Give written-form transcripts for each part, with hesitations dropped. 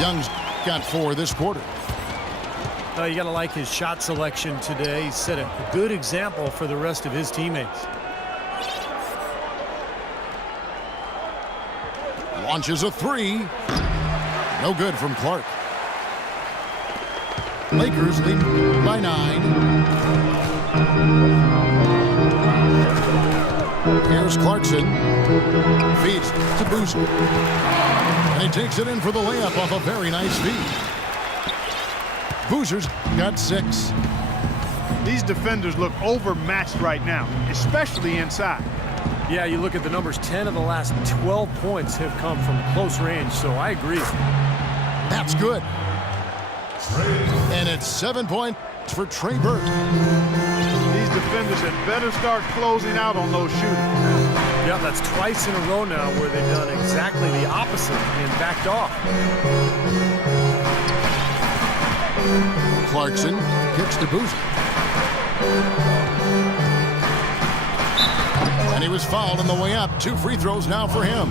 Young's got 4 this quarter. You got to like his shot selection today. He set a good example for the rest of his teammates. Launches a 3. No good from Clark. Lakers lead by 9. Here's Clarkson. Feeds to Boozer. And he takes it in for the layup off a very nice feed. Boozer's got 6. These defenders look overmatched right now, especially inside. Yeah, you look at the numbers. 10 of the last 12 points have come from close range, so I agree. That's good. And it's 7 points for Trey Burke. These defenders had better start closing out on those shooters. Yeah, that's twice in a row now where they've done exactly the opposite and backed off. Clarkson kicks to Boozer. And he was fouled on the way up. 2 free throws now for him.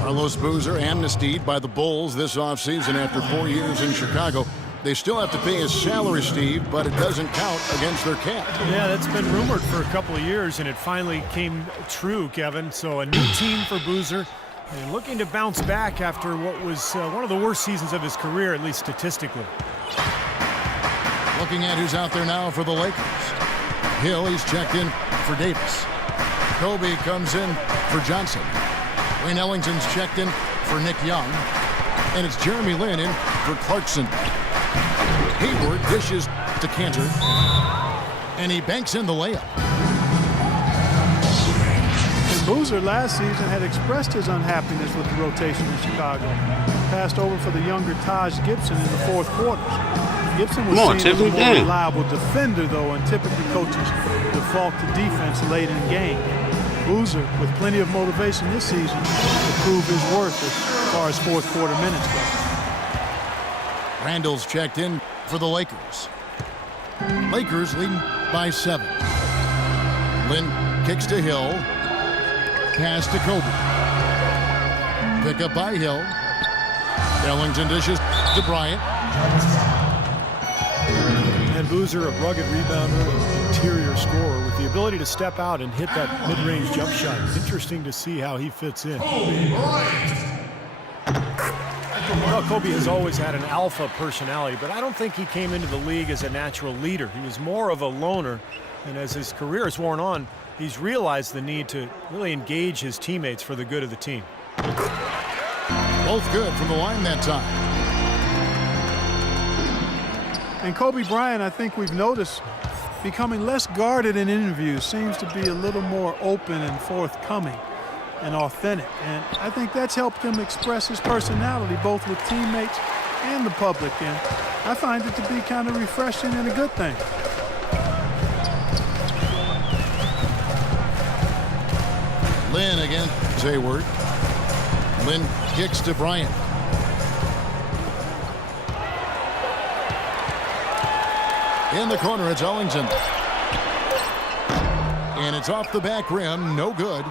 Carlos Boozer amnestied by the Bulls this offseason after 4 years in Chicago. They still have to pay his salary, Steve, but it doesn't count against their cap. Yeah, that's been rumored for a couple of years, and it finally came true, Kevin. So a new team for Boozer, and looking to bounce back after what was one of the worst seasons of his career, at least statistically. Looking at who's out there now for the Lakers. Hill, he's checked in for Davis. Kobe comes in for Johnson. Wayne Ellington's checked in for Nick Young. And it's Jeremy Lin in for Clarkson. Hayward dishes to Cantor. And he banks in the layup. And Boozer last season had expressed his unhappiness with the rotation in Chicago. Passed over for the younger Taj Gibson in the 4th quarter. Gibson was seen as a more reliable defender, though, and typically coaches default to defense late in the game. Boozer, with plenty of motivation this season, to prove his worth as far as 4th quarter minutes go. Randall's checked in for the Lakers. Lakers leading by 7. Lin kicks to Hill. Pass to Kobe. Pick up by Hill. Ellington dishes to Bryant. And Boozer, a rugged rebounder, interior scorer with the ability to step out and hit that mid-range jump shot. Interesting to see how he fits in. Well, Kobe has always had an alpha personality, but I don't think he came into the league as a natural leader. He was more of a loner, and as his career has worn on, he's realized the need to really engage his teammates for the good of the team. Both good from the line that time. And Kobe Bryant, I think we've noticed, becoming less guarded in interviews, seems to be a little more open and forthcoming and authentic. And I think that's helped him express his personality both with teammates and the public. And I find it to be kind of refreshing and a good thing. Lin again, Hayward. Lin kicks to Bryant. In the corner, it's Ellington. And it's off the back rim, no good.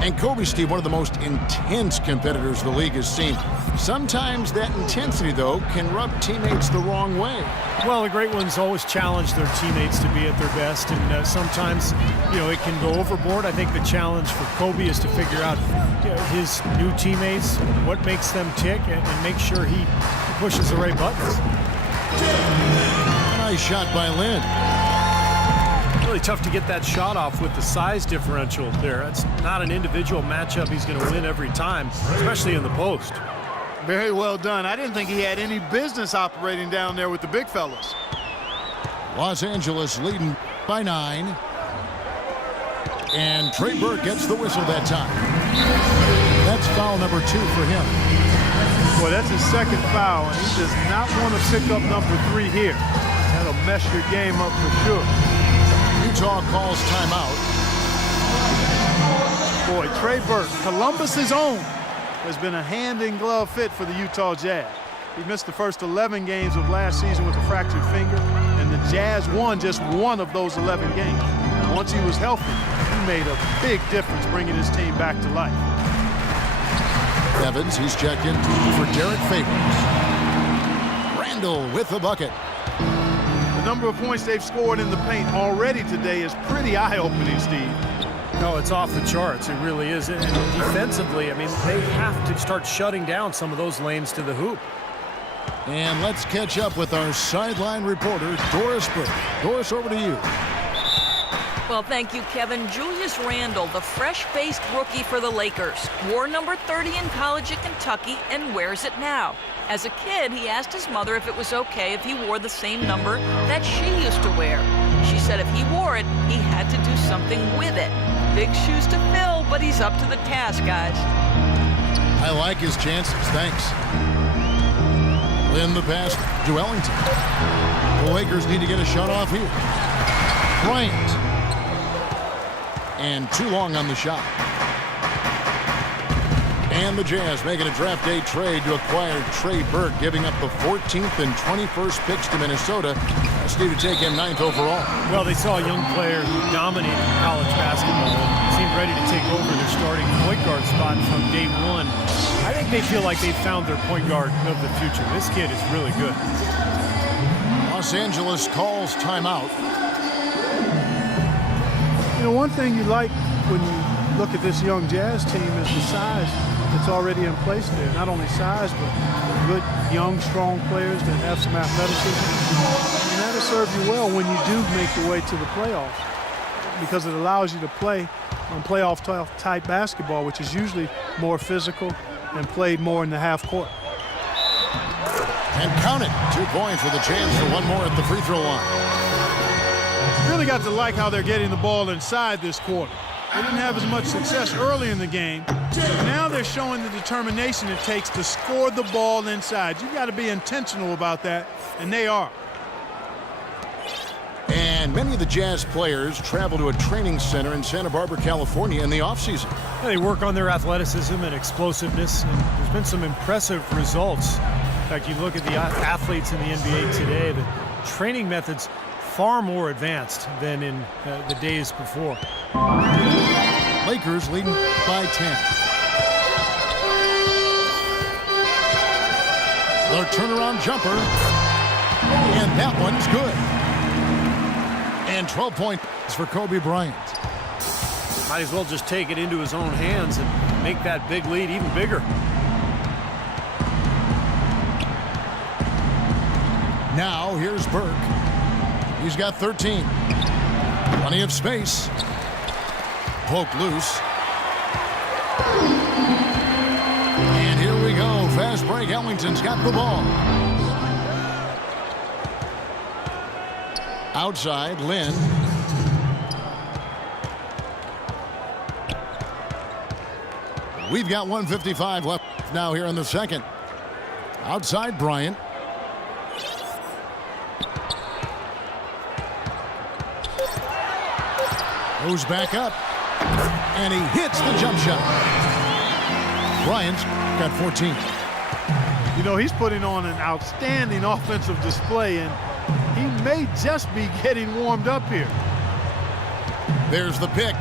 And Kobe, Steve, one of the most intense competitors the league has seen. Sometimes that intensity, though, can rub teammates the wrong way. Well, the great ones always challenge their teammates to be at their best, and sometimes, it can go overboard. I think the challenge for Kobe is to figure out his new teammates, what makes them tick, and make sure he pushes the right buttons. Nice shot by Lin. Really tough to get that shot off with the size differential there. That's not an individual matchup he's going to win every time, especially in the post. Very well done. I didn't think he had any business operating down there with the big fellas. Los Angeles leading by 9. And Trey Burke gets the whistle that time. That's foul number 2 for him. Boy, that's his 2nd foul, and he does not want to pick up number 3 here. That'll mess your game up for sure. Utah calls timeout. Boy, Trey Burke, Columbus's own, has been a hand-in-glove fit for the Utah Jazz. He missed the first 11 games of last season with a fractured finger, and the Jazz won just one of those 11 games. Once he was healthy, he made a big difference bringing his team back to life. Evans, he's checked in for Derek Favors. Randall with the bucket. The number of points they've scored in the paint already today is pretty eye-opening, Steve. No, it's off the charts. It really is. And defensively, I mean, they have to start shutting down some of those lanes to the hoop. And let's catch up with our sideline reporter, Doris Burke. Doris, over to you. Well, thank you, Kevin. Julius Randle, the fresh-faced rookie for the Lakers, wore number 30 in college at Kentucky and wears it now. As a kid, he asked his mother if it was okay if he wore the same number that she used to wear. She said if he wore it, he had to do something with it. Big shoes to fill, but he's up to the task, guys. I like his chances. Thanks. In the pass to Ellington. The Lakers need to get a shot off here. Bryant. And too long on the shot. And the Jazz making a draft day trade to acquire Trey Burke, giving up the 14th and 21st picks to Minnesota. That's due to take him 9th overall. Well, they saw a young player who dominated college basketball and seemed ready to take over their starting point guard spot from day one. I think they feel like they found their point guard of the future. This kid is really good. Los Angeles calls timeout. You know, one thing you like when you look at this young Jazz team is the size that's already in place there. Not only size, but good, young, strong players that have some athleticism. And that'll serve you well when you do make your way to the playoffs, because it allows you to play on playoff-type basketball, which is usually more physical and played more in the half court. And count it. 2 points with a chance for one more at the free throw line. Really got to like how they're getting the ball inside this quarter. They didn't have as much success early in the game, but now they're showing the determination it takes to score the ball inside. You got to be intentional about that, and they are. And many of the Jazz players travel to a training center in Santa Barbara, California in the offseason. They work on their athleticism and explosiveness, and there's been some impressive results. In fact, you look at the athletes in the NBA today, the training methods far more advanced than in the days before. Lakers leading by 10. Their turnaround jumper, and that one's good. And 12 points for Kobe Bryant. Might as well just take it into his own hands and make that big lead even bigger. Now here's Burke. He's got 13. Plenty of space. Poke loose. And here we go. Fast break. Ellington's got the ball. Outside, Lynn. We've got 1:55 left now here in the second. Outside, Bryant. Goes back up, and he hits the jump shot. Bryant's got 14. You know, he's putting on an outstanding offensive display, and he may just be getting warmed up here. There's the pick.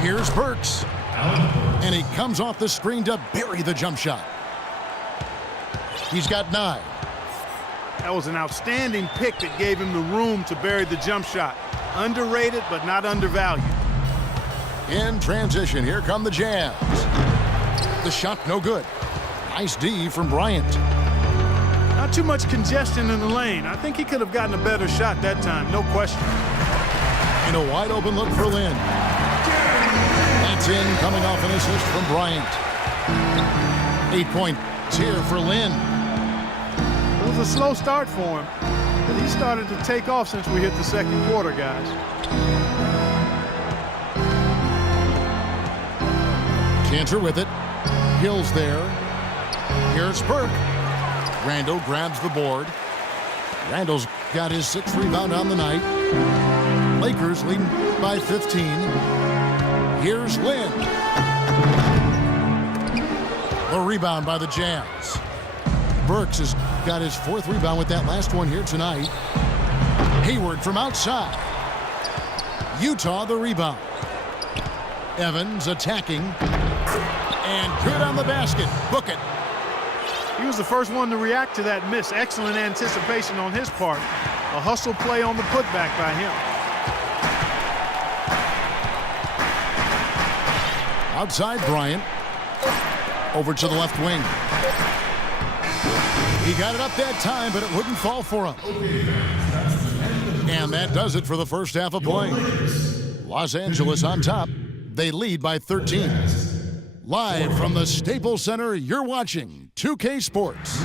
Here's Burks, and he comes off the screen to bury the jump shot. He's got 9. That was an outstanding pick that gave him the room to bury the jump shot. Underrated, but not undervalued. In transition, here come the Jazz. The shot no good. Nice D from Bryant. Not too much congestion in the lane. I think he could have gotten a better shot that time, no question. And a wide open look for Lynn. That's in, coming off an assist from Bryant. 8 points here for Lynn. It was a slow start for him, but he started to take off since we hit the second quarter, guys. Cantor with it. Hill's there. Here's Burke. Randall grabs the board. Randall's got his 6th rebound on the night. Lakers leading by 15. Here's Lynn. The rebound by the Jazz. Burks has got his 4th rebound with that last one here tonight. Hayward from outside. Utah the rebound. Evans attacking. And good on the basket. Book it. He was the first one to react to that miss. Excellent anticipation on his part. A hustle play on the putback by him. Outside Bryant. Over to the left wing. He got it up that time, but it wouldn't fall for him. And that does it for the first half of play. Los Angeles on top. They lead by 13. Live from the Staples Center, you're watching 2K Sports.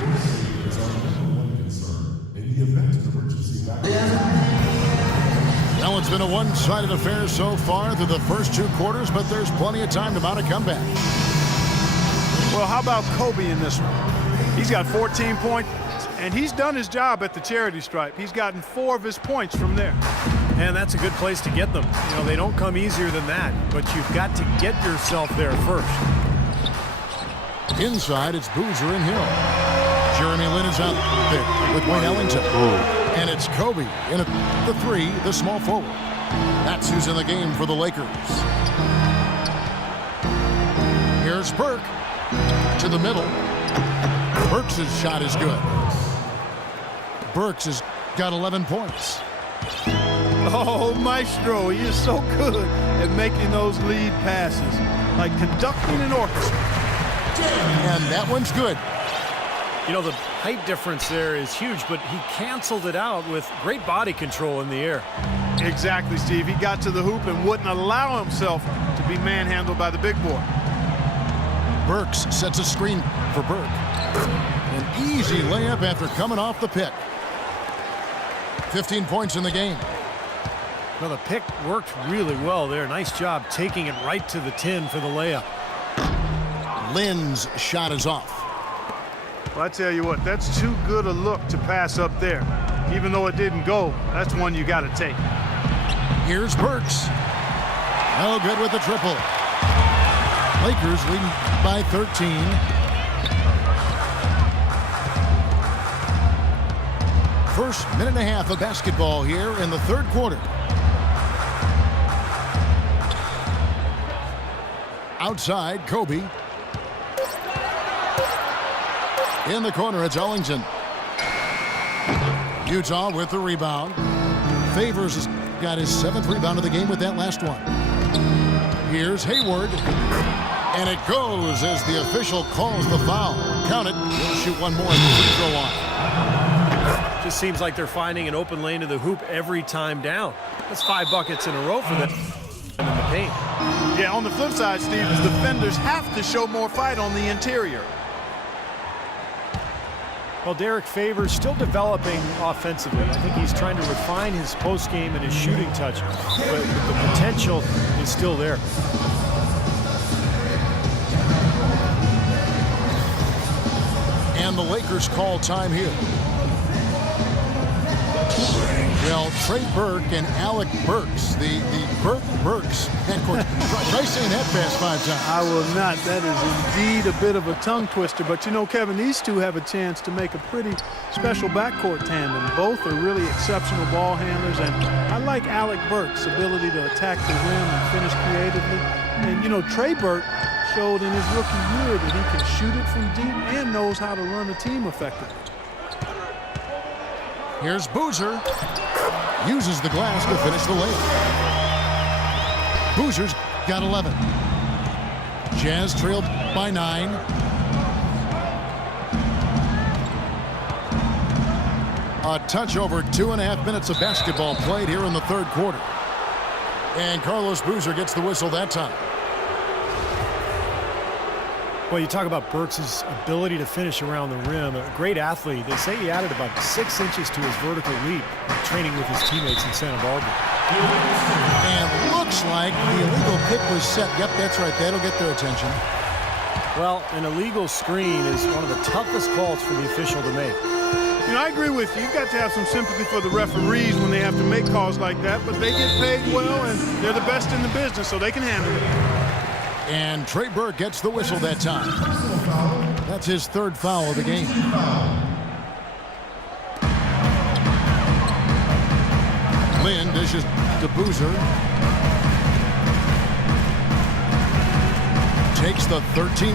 Well, it's been a one-sided affair so far through the first 2 quarters, but there's plenty of time to mount a comeback. Well, how about Kobe in this one? He's got 14 points, and he's done his job at the charity stripe. He's gotten 4 of his points from there. And that's a good place to get them. You know, they don't come easier than that, but you've got to get yourself there first. Inside, it's Boozer and Hill. Jeremy Lin is out there with Wayne Ellington. And it's Kobe in at the 3, the small forward. That's who's in the game for the Lakers. Here's Burke to the middle. Burks' shot is good. Burks has got 11 points. Oh, Maestro, he is so good at making those lead passes, like conducting an orchestra. And that one's good. You know, the height difference there is huge, but he canceled it out with great body control in the air. Exactly, Steve. He got to the hoop and wouldn't allow himself to be manhandled by the big boy. Burks sets a screen for Burke. An easy layup after coming off the pick. 15 points in the game. Well, the pick worked really well there. Nice job taking it right to the tin for the layup. Lin's shot is off. Well, I tell you what, that's too good a look to pass up there. Even though it didn't go, that's one you got to take. Here's Burks. No good with the triple. Lakers leading by 13. First minute and a half of basketball here in the third quarter. Outside, Kobe. In the corner, it's Ellington. Utah with the rebound. Favors has got his 7th rebound of the game with that last one. Here's Hayward. And it goes as the official calls the foul. Count it. He'll shoot one more at the free throw line. Just seems like they're finding an open lane to the hoop every time down. That's 5 buckets in a row for them in the paint. Yeah, on the flip side, Steve, the defenders have to show more fight on the interior. Well, Derek Favors still developing offensively. I think he's trying to refine his post game and his shooting touch, but the potential is still there. And the Lakers call time here. Well, Trey Burke and Alec Burks, the Burks head coach. Try saying that fast 5 times. I will not. That is indeed a bit of a tongue twister. But, you know, Kevin, these two have a chance to make a pretty special backcourt tandem. Both are really exceptional ball handlers. And I like Alec Burks' ability to attack the rim and finish creatively. And, you know, Trey Burke showed in his rookie year that he can shoot it from deep and knows how to run a team effectively. Here's Boozer. Uses the glass to finish the layup. Boozer's got 11. Jazz trailed by 9. A touch over 2.5 minutes of basketball played here in the third quarter. And Carlos Boozer gets the whistle that time. Well, you talk about Burks' ability to finish around the rim. A great athlete. They say he added about 6 inches to his vertical leap training with his teammates in Santa Barbara. And looks like the illegal pick was set. Yep, that's right. That'll get their attention. Well, an illegal screen is one of the toughest calls for the official to make. You know, I agree with you. You've got to have some sympathy for the referees when they have to make calls like that, but they get paid well, and they're the best in the business, so they can handle it. And Trey Burke gets the whistle that time. That's his 3rd foul of the game. Lin dishes to Boozer. Takes the 13.